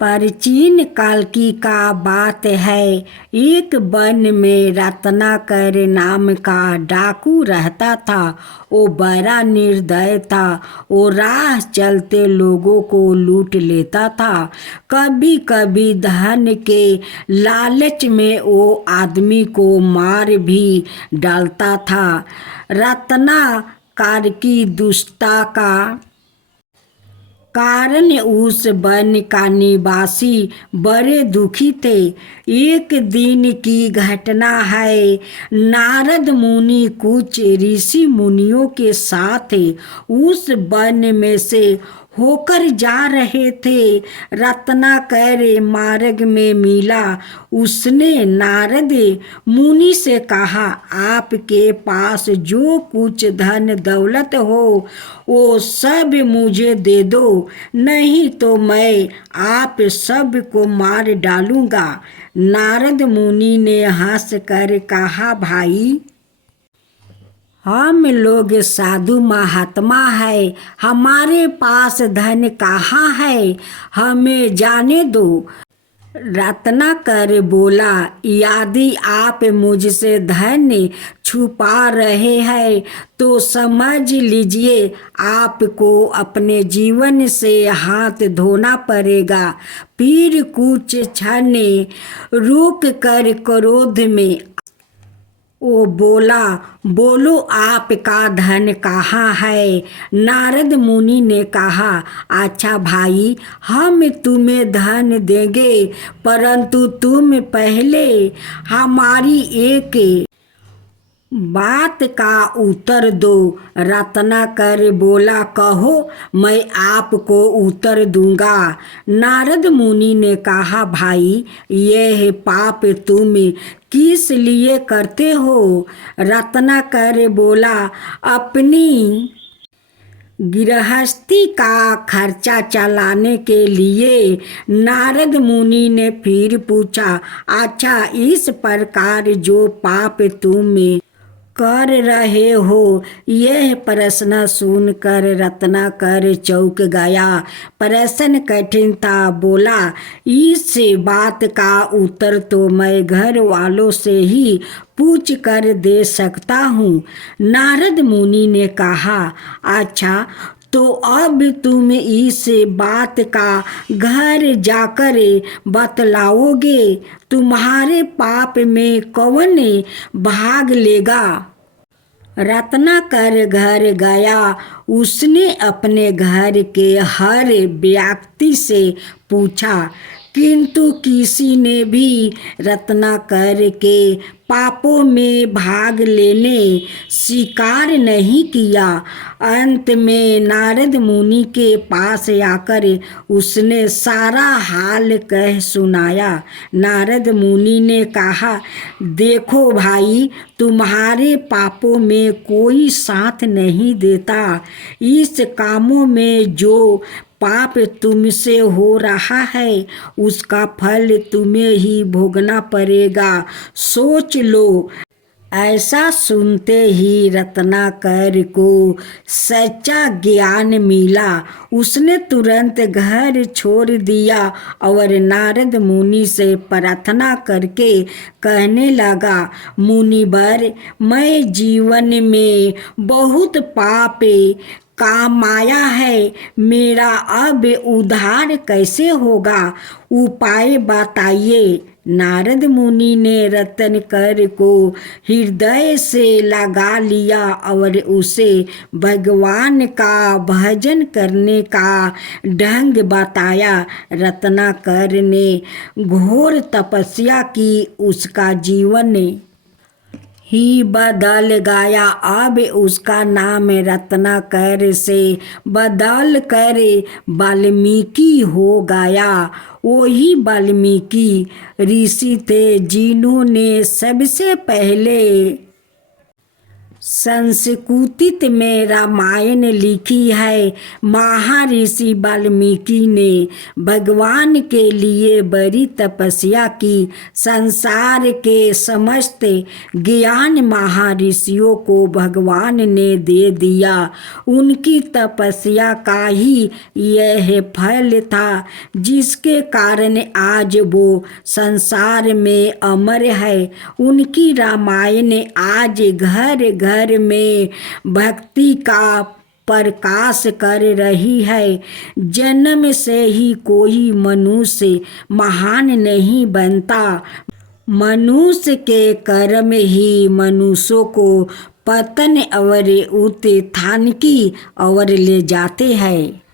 प्राचीन काल की का बात है। एक वन में रत्नाकर नाम का डाकू रहता था। वो बड़ा निर्दय था। वो राह चलते लोगों को लूट लेता था। कभी कभी धन के लालच में वो आदमी को मार भी डालता था। रत्नाकर की दुष्टता का कारण उस वन का निवासी बड़े दुखी थे। एक दिन की घटना है। नारद मुनि कुछ ऋषि मुनियों के साथ उस वन में से होकर जा रहे थे। रत्नाकर मार्ग में मिला। उसने नारद मुनि से कहा, आपके पास जो कुछ धन दौलत हो वो सब मुझे दे दो, नहीं तो मैं आप सब को मार डालूंगा। नारद मुनि ने हंस कर कहा, भाई हम लोग साधु महात्मा है, हमारे पास धन कहाँ है, हमें जाने दो। रत्नाकर बोला, यदि आप मुझसे धन छुपा रहे हैं तो समझ लीजिए आपको अपने जीवन से हाथ धोना पड़ेगा। फिर कुछ क्षण रुक कर क्रोध में वो बोला, बोलो आपका धन कहाँ है। नारद मुनि ने कहा, अच्छा भाई, हम तुम्हें धन देंगे, परंतु तुम पहले हमारी एक बात का उत्तर दो। रत्नाकर बोला, कहो, मैं आपको उत्तर दूंगा। नारद मुनि ने कहा, भाई यह पाप तुम किस लिए करते हो। रत्नाकर बोला, अपनी गृहस्थी का खर्चा चलाने के लिए। नारद मुनि ने फिर पूछा, अच्छा इस प्रकार जो पाप तुम कर रहे हो। यह प्रश्न सुनकर रत्नाकर चौंक गया। प्रश्न कठिन था। बोला, इस बात का उत्तर तो मैं घर वालों से ही पूछ कर दे सकता हूँ। नारद मुनि ने कहा, अच्छा तो अब तुम इस बात का घर जाकर बतलाओगे। तुम्हारे पाप में कौन भाग लेगा। रत्नाकर घर गया। उसने अपने घर के हर व्यक्ति से पूछा, किंतु किसी ने भी रत्नाकर के पापों में भाग लेने स्वीकार नहीं किया। अंत में नारद मुनि के पास आकर उसने सारा हाल कह सुनाया। नारद मुनि ने कहा, देखो भाई, तुम्हारे पापों में कोई साथ नहीं देता। इस कामों में जो पाप तुमसे हो रहा है उसका फल तुम्हें ही भोगना पड़ेगा। सोच लो। ऐसा सुनते ही रत्नाकर को सच्चा ज्ञान मिला। उसने तुरंत घर छोड़ दिया और नारद मुनि से प्रार्थना करके कहने लगा, मुनिवर, मैं जीवन में बहुत पाप कमाया है। मेरा अब उद्धार कैसे होगा, उपाय बताइए। नारद मुनि ने रत्नाकर को हृदय से लगा लिया और उसे भगवान का भजन करने का ढंग बताया। रत्नाकर ने घोर तपस्या की। उसका जीवन ही बदल गया। अब उसका नाम रत्नाकर से बदल कर वाल्मीकि हो गया। वही वाल्मीकि ऋषि थे जिन्होंने सबसे पहले संस्कृत में रामायण लिखी है महर्षि वाल्मीकि ने। भगवान के लिए बड़ी तपस्या की। संसार के समस्त ज्ञान महर्षियों को भगवान ने दे दिया। उनकी तपस्या का ही यह फल था जिसके कारण आज वो संसार में अमर है। उनकी रामायण आज घर घर में भक्ति का प्रकाश कर रही है। जन्म से ही कोई मनुष्य महान नहीं बनता। मनुष्य के कर्म ही मनुष्यों को पतन और उत्थान की ओर ले जाते हैं।